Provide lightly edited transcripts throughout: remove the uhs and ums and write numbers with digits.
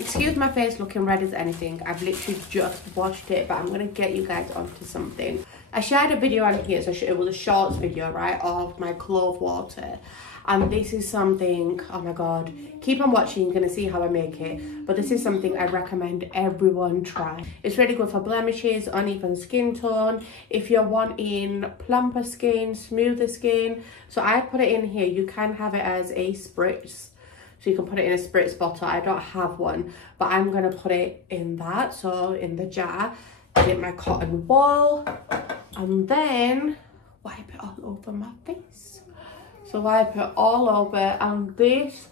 Excuse my face looking red as anything. I've literally just washed it, but I'm going to get you guys onto something. I shared a video on here, so it was a shorts video, right, of my clove water. And this is something, oh my god, keep on watching, you're going to see how I make it. But this is something I recommend everyone try. It's really good for blemishes, uneven skin tone, if you're wanting plumper skin, smoother skin. So I put it in here. You can have it as a spritz. So you can put it in a spritz bottle. I don't have one, but I'm going to put it in that. So in the jar, get my cotton wool and then wipe it all over my face. So wipe it all over, and this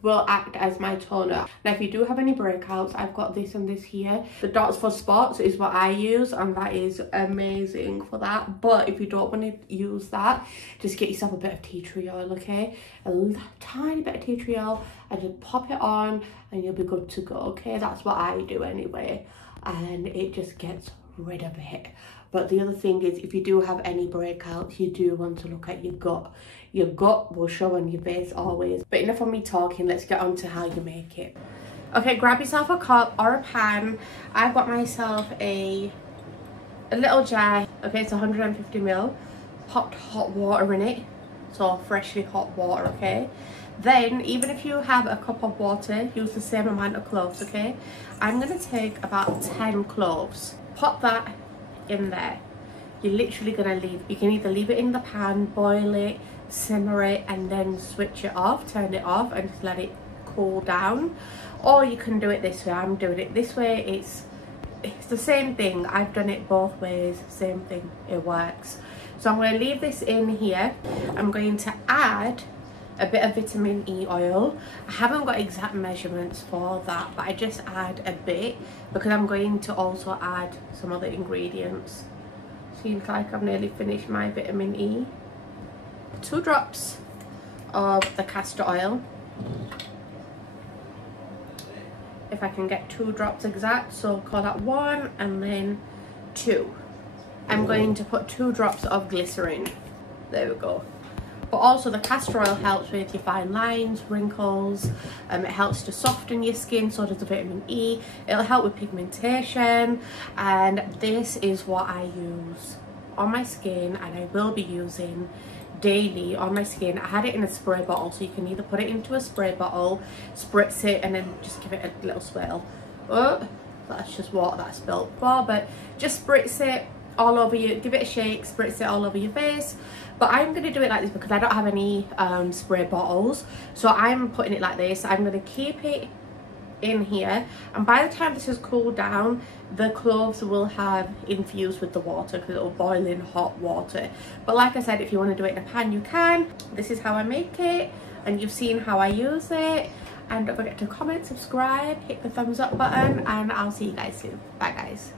will act as my toner. Now if you do have any breakouts, I've got this and this here. The dots for spots is what I use, and that is amazing for that. But if you don't want to use that, just get yourself a bit of tea tree oil, okay? A tiny bit of tea tree oil, and just pop it on and you'll be good to go, okay? That's what I do anyway, and it just gets rid of it. But the other thing is, if you do have any breakouts, you do want to look at your gut. Your gut will show on your face always. But enough of me talking, let's get on to how you make it. Okay, grab yourself a cup or a pan. I've got myself a little jar. Okay, it's 150 ml. Popped hot water in it. So freshly hot water, okay? Then, even if you have a cup of water, use the same amount of cloves, okay? I'm going to take about 10 cloves. Pop that in there. You're literally going to leave, you can either leave it in the pan, boil it, simmer it, and then switch it off, turn it off, and just let it cool down. Or you can do it this way. I'm doing it this way. It's the same thing. I've done it both ways, same thing, it works. So I'm going to leave this in here. I'm going to add a bit of vitamin E oil. I haven't got exact measurements for that, but I just add a bit because I'm going to also add some other ingredients. Seems like I've nearly finished my vitamin E. 2 drops of the castor oil. If I can get 2 drops exact, so call that 1 and then 2. I'm going to put 2 drops of glycerin. There we go. But also the castor oil helps with your fine lines, wrinkles. It helps to soften your skin, so does the vitamin E. It'll help with pigmentation, and this is what I use on my skin, and I will be using daily on my skin. I had it in a spray bottle, so you can either put it into a spray bottle, spritz it, and then just give it a little swirl. Oh, that's just water that I spilled for, but just spritz it all over you, give it a shake, spritz it all over your face. But I'm going to do it like this because I don't have any spray bottles, so I'm putting it like this. I'm going to keep it in here, and by the time this has cooled down, the cloves will have infused with the water because it will boil in hot water. But like I said, if you want to do it in a pan, you can. This is how I make it, and you've seen how I use it. And don't forget to comment, subscribe, hit the thumbs up button, and I'll see you guys soon. Bye guys.